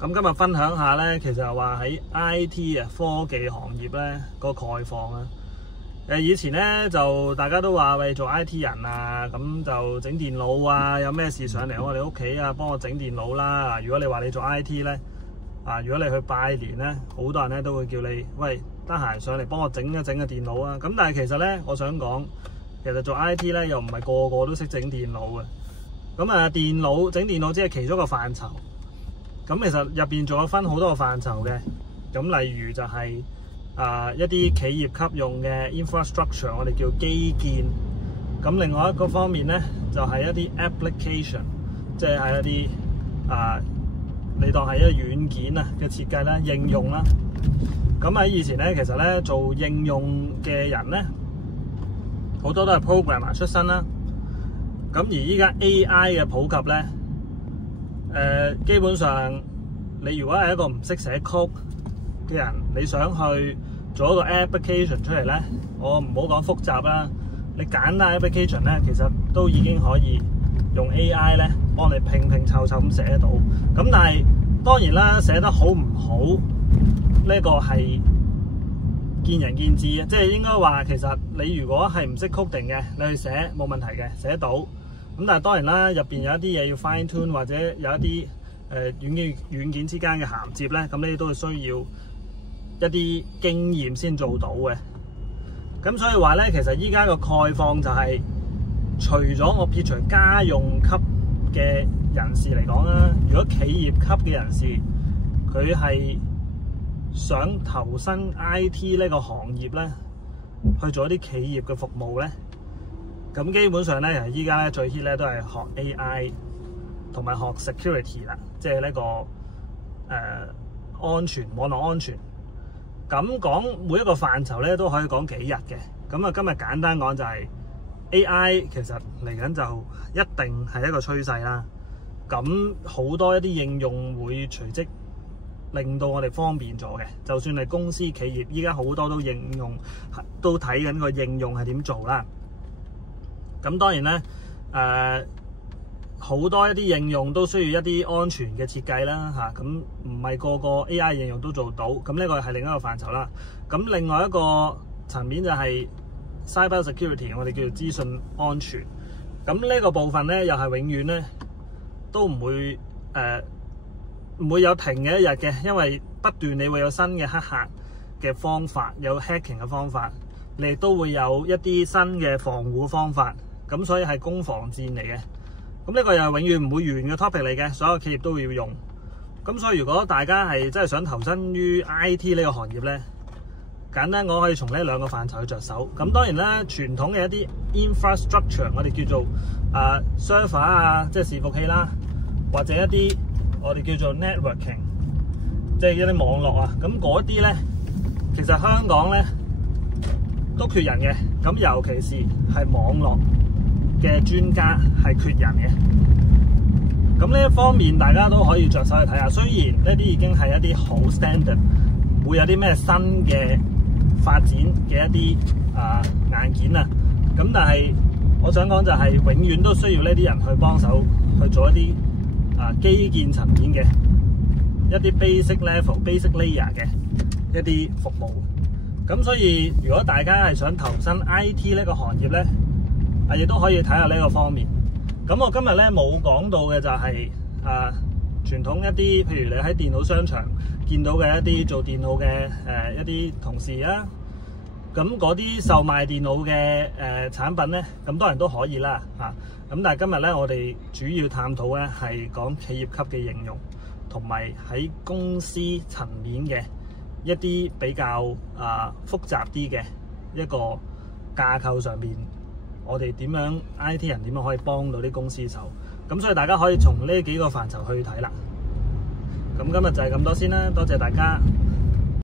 咁今日分享下咧，其實話喺 IT 科技行業咧個概況啊。以前咧就大家都話喂做 IT 人啊，咁就整電腦啊，有咩事上嚟我哋屋企啊，幫我整電腦啦。如果你話你做 IT 咧，如果你去拜年咧，好多人咧都會叫你喂，得閒上嚟幫我整一整個電腦啊。咁但係其實咧，我想講，其實做 IT 咧又唔係個個都識整電腦嘅。咁整電腦只係其中一個範疇。咁其實入邊仲有分好多個範疇嘅。咁例如就係一啲企業級用嘅 infrastructure， 我哋叫基建。咁另外一個方面咧，就係一啲 application， 即係一啲你當係一個軟件嘅設計啦、應用啦。咁喺以前咧，其實咧做應用嘅人咧，好多都係 programmer 出身啦。咁而依家 AI 嘅普及咧，基本上你如果係一個唔識寫 code 嘅人，你想去做一個 application 出嚟咧，我唔好講複雜啦，你簡單 application 咧，其實都已經可以用 AI 咧幫你拼拼湊湊咁寫得到。咁但係當然啦，寫得好唔好呢個係見仁見智嘅，即係應該話其實你如果係唔識 coding嘅，你去寫冇問題嘅，寫得到。咁但係當然啦，入邊有一啲嘢要 fine tune， 或者有一啲軟件之間嘅銜接咧，咁呢啲都係需要一啲經驗先做到嘅。咁所以話咧，其實依家個概況就係，除咗我撇除家用級嘅人士嚟講啦，如果企業級嘅人士佢係想投身 IT 呢個行業咧，去做一啲企業嘅服務咧，咁基本上咧，其實依家咧最 hit 咧都係學 AI 同埋學 security 啦，即係呢個安全網絡安全。咁講每一個範疇咧都可以講幾日嘅。咁今日簡單講就係 AI 其實嚟緊就一定係一個趨勢啦。咁好多一啲應用會隨即令到我哋方便咗嘅。就算係公司企業，依家好多都應用都睇緊個應用係點做啦。咁當然咧，好多一啲應用都需要一啲安全嘅設計啦，咁唔係個個 AI 應用都做到。咁呢個係另一個範疇啦。咁另外一個層面就係 cyber security， 我哋叫做資訊安全。咁呢個部分咧，又係永遠咧都唔會有停嘅一日嘅，因為不斷你會有新嘅黑客嘅方法，有 hacking 嘅方法，你亦都會有一啲新嘅防護方法。咁所以係攻防戰嚟嘅。咁呢個又係永遠唔會完嘅 topic 嚟嘅，所有企業都要用。咁所以如果大家係真係想投身於 IT 呢個行業咧，簡單講可以從呢兩個範疇去着手。咁當然啦，傳統嘅一啲 infrastructure， 我哋叫做server 啊，即係伺服器啦，或者一啲我哋叫做 networking， 即係一啲網絡啊。咁嗰啲咧，其實香港咧都缺人嘅。咁尤其是係網絡嘅專家係缺人嘅。咁呢一方面大家都可以着手去睇下。雖然呢啲已經係一啲好 standard， 唔會有啲咩新嘅發展嘅一啲硬件啊。咁但係我想講就係永遠都需要呢啲人去幫手去做一啲基建層面嘅一啲 basic level、basic layer 嘅一啲服務。咁所以如果大家係想投身 IT 呢個行業咧，亦都可以睇下呢個方面。咁我今日咧冇講到嘅就係傳統一啲，譬如你喺電腦商場見到嘅一啲做電腦嘅一啲同事啊，咁嗰啲售賣電腦嘅產品咧，咁多人都可以啦咁但係今日咧，我哋主要探討咧係講企業級嘅應用，同埋喺公司層面嘅一啲比較複雜啲嘅一個架構上面，我哋點樣 IT 人點樣可以幫到啲公司手。咁所以大家可以從呢幾個範疇去睇啦。咁今日就係咁多先啦，多謝大家。